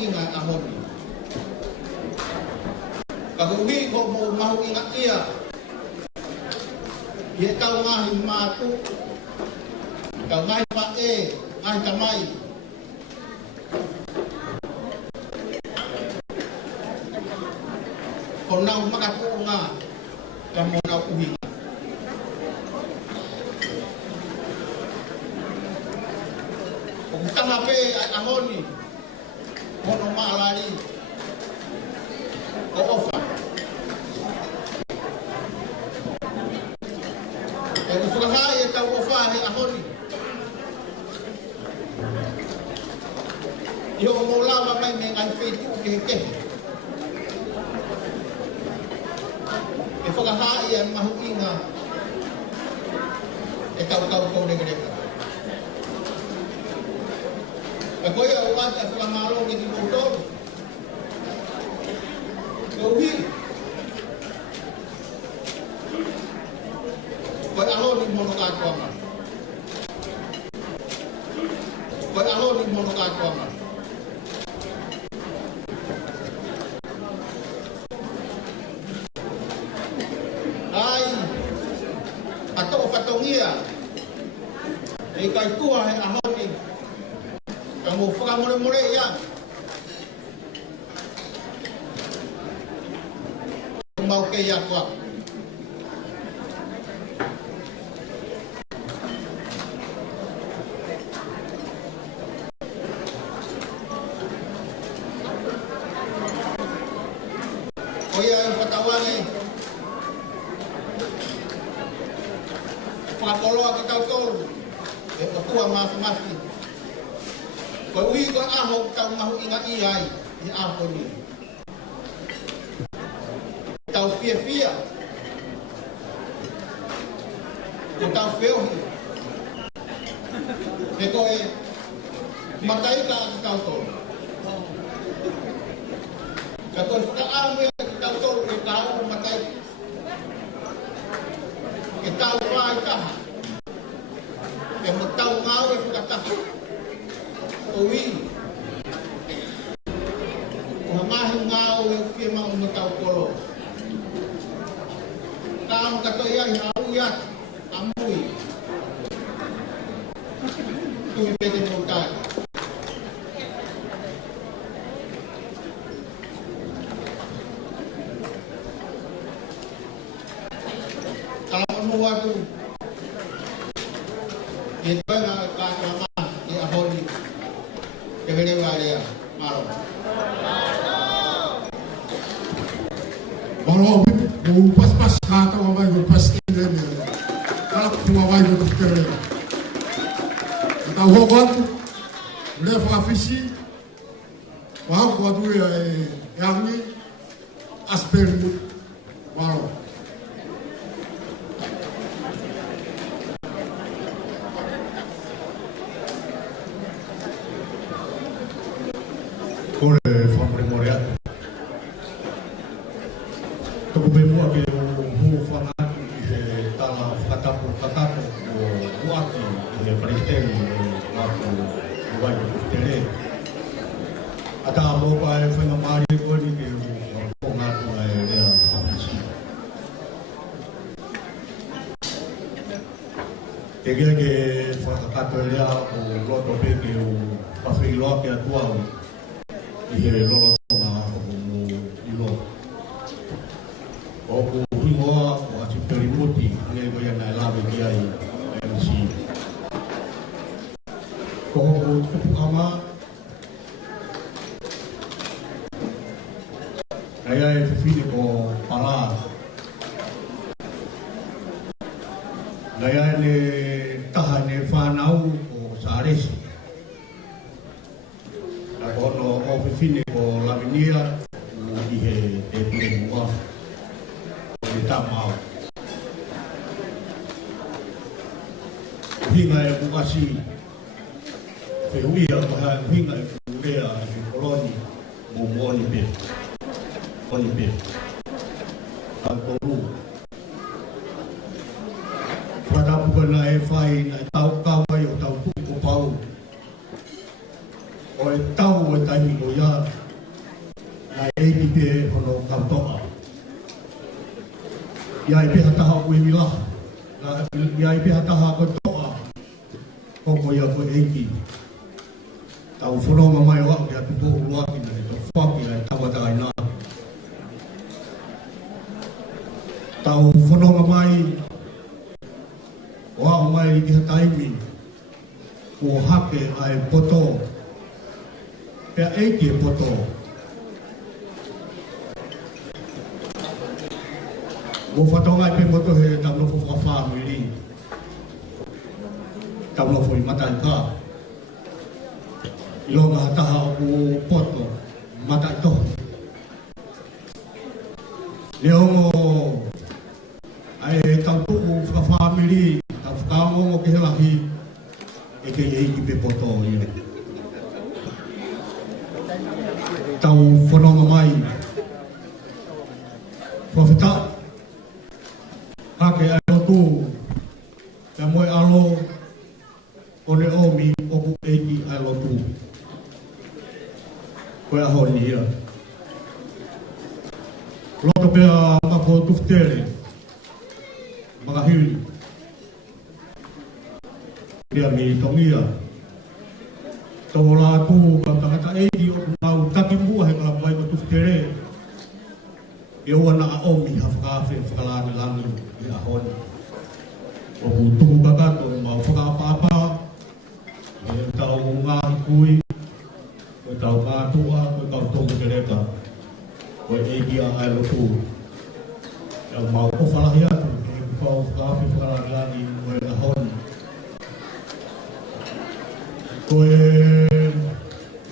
inga ahon. Kaguhi ko mo mahu inga ia. Ia tau ngahi matu. Kau ngahi pae, ngahi tamai. Kau nau makaku nga, kamu nau uhi. Kung tanga pe ay ahoni, mono maalari, o ofa. E gusto ka hai e tau ofa he ahoni. Iyo mo lawa may ngai feitu ke. E whakahai an mahu inga e kau negreka. E koe au ata e whakamaro ki ki koutou. E uhi. Koe aho ni mono kātuanga. Koe aho ni mono kātuanga. E kai tua he ahoni ka mo whakamore ia mau ke ia kua o ia e whatawange whakoloa ki kautoro e tua masi. Koe ui koe aho tau mahu inga i ai i aho ni. Tau fia. E tau whiohi. E koe matai ka ki kautoro. Ka koe whakaamu e ki kautoro e tau matai. E tau whai kaha. E mo tau ngau e whakataha. Oi. O mahi ngau e whia mau mo tau koro. Tāma katoi ai hau iat, amui. Tui pete mo tai. Tāma mo watu. E toi nga kātua e ahoni. E vene warea, maro. Maro, o pas kata wa vai o pas tinde. Kala ku wa vai o tere. Ta hogot, le fa fisi. Wa ko atu e ami asperu. Maro. Kore whamare more atu. Toko bemu ake o huu whanatu i he tala whakatapu o uaki i he pariteri e ngāku uwai o tere. A tā mōpa e whainga maari e koni ke o ngāku e rea whamisi. Te kia ke whakakato e rea o loto peke o whawhiloa ke atuau. I he lolo tonga o mo ilo. O ko hingoa o atu perimuti ne ko ia nai lawe ki ai MC. Ko ho tupu ama ai ai fifine ko pala. Ai ai le taha ne whanau o Saresi. Ono o fifine ko Lavinia i he te pule mua o te tamau. Hinga e kukasi whiuia ko hea hinga e kurea i koloni mo mooni pe. Oni pe. Tantoru. Whatapuka na e whai na tau kawai o tau puko pau. O e tau o tahi mo ia ai ki pe hono kautoa. Ia i pe hataha o i mila. Ia i pe hataha ko toa. Koko ia ko eiki. Tau whanonga mai o au ia tupo uruaki na e whaki ai tawata ai nā. Tau whanonga mai o au mai i te taimi o hake ai poto. Pea eiki e poto. O whatonga i pe poto he tau nofo whakawha mwiri. Tau nofo i matai ka. I longa hataha o poto, matai tohu. Leo mo ai tau tuku whakawha mwiri, tau whakaongo ke helahi e ke eiki pe poto i re. Tau whanonga mai. Whawhita. Hake ai otu. Ka moe alo. One omi oku eiki ai lotu. Koe aho ni ia. Loto pea mako tuftere. Makahiri. Pea mi tongia. Tau la tu ka tangata eiki o mau taki mua he kala mai ko tuftere. E ua na aomi ha whakawhi whakalani langi i ahoni. O tuku kakato mau whakapapa. E tau ngahi kui. O tau kātua, o tau tonga kereka. O eiki a ai lotu. E mau o whalahi atu. E kukau whakawhi whakalani langi o e ahoni. Ko e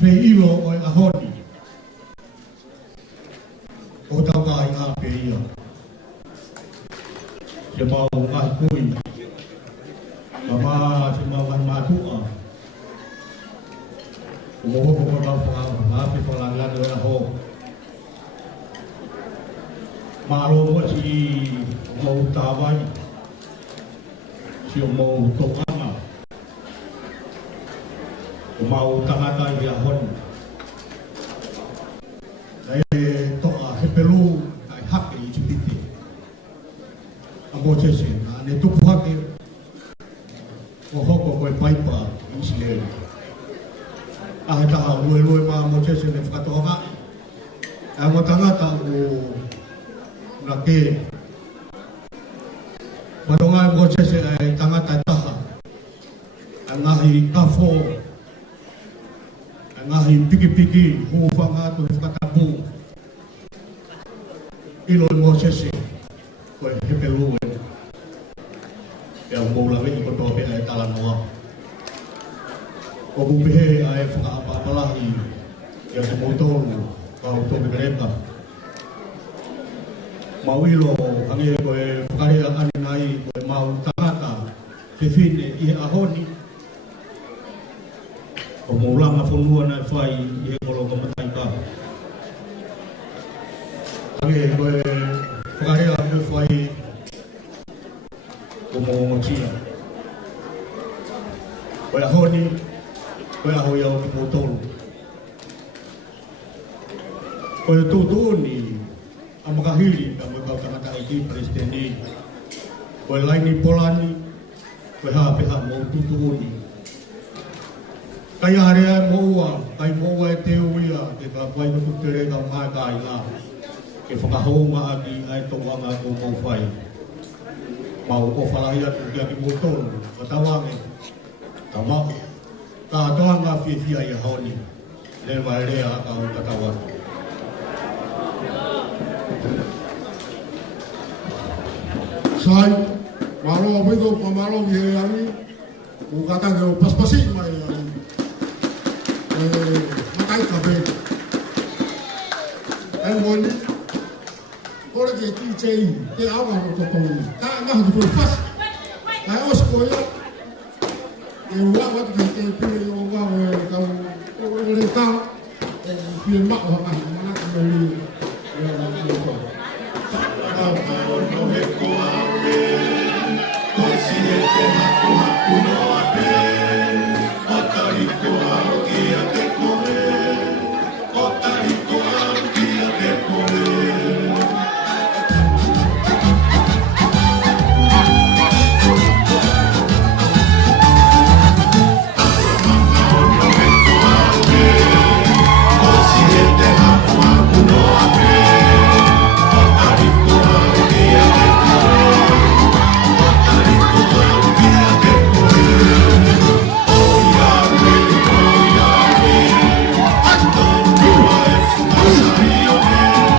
me ilo o e ahoni. O tau ka i ngā pe ia. Se mau ngahi kui. Mama se mau ngahi mātua. O moho ko kau ngāpi whakalangani o e aho. Mālo mo si mau tāwai. Si o mau tokanga. O mau tangata i ahoni. E toa he pelu ai hake i tipiti. Amo tese, ne tupu hake o hoko koe paipa i sileri. Ahe taha lue maa mo tese ne whakatoa kai. E mo tangata o na ke. Watonga e mo tese e tangata taha. E ngahi kafo. E ngahi piki hu whangatu e whakatapu. Ilo mo sese koe he pelu e pia moulawe i kotoa pia e tala noa. O mupehe a e whakaapapalahi ia te moutonu ka o toke kereka. Mau ilo hangi e koe whakarea ani nai koe mau tangata te whine i he ahoni. O moulanga whanua na whai i he kolo kamatai ka. Hangi e koe whakarea me whai o mongotia. Koe ahoni, koe aho iau ki potolu. Koe tūtūni a makahiri ka moe kau tangata i ki presidenti. Koe laini polani, koe hapeha mo tūtūni. Kai harea e moua, kai moua e te uia, ke ka wai no kutere ka mai ka i ngā. Ke whakahounga aki ai tōwanga ko mau whai. Mau o whalahi atu ki aki mōtonu, watawange, tamau. Ka atoanga whiwhia i ahoni, le mai rea ka o tatawatu. Sai, waro a wigo pa maro mi he ani, o katange o paspasi mai ani. Matai kape. E ngoni, kore ke ti chei, te awa o totoni. Ka ngahu di fo pas. Ka o skoya. E wa wa te te pili o wa ka o le ka. E pili ma o ka mana ka meri. Ya la ko. No me coa, o si te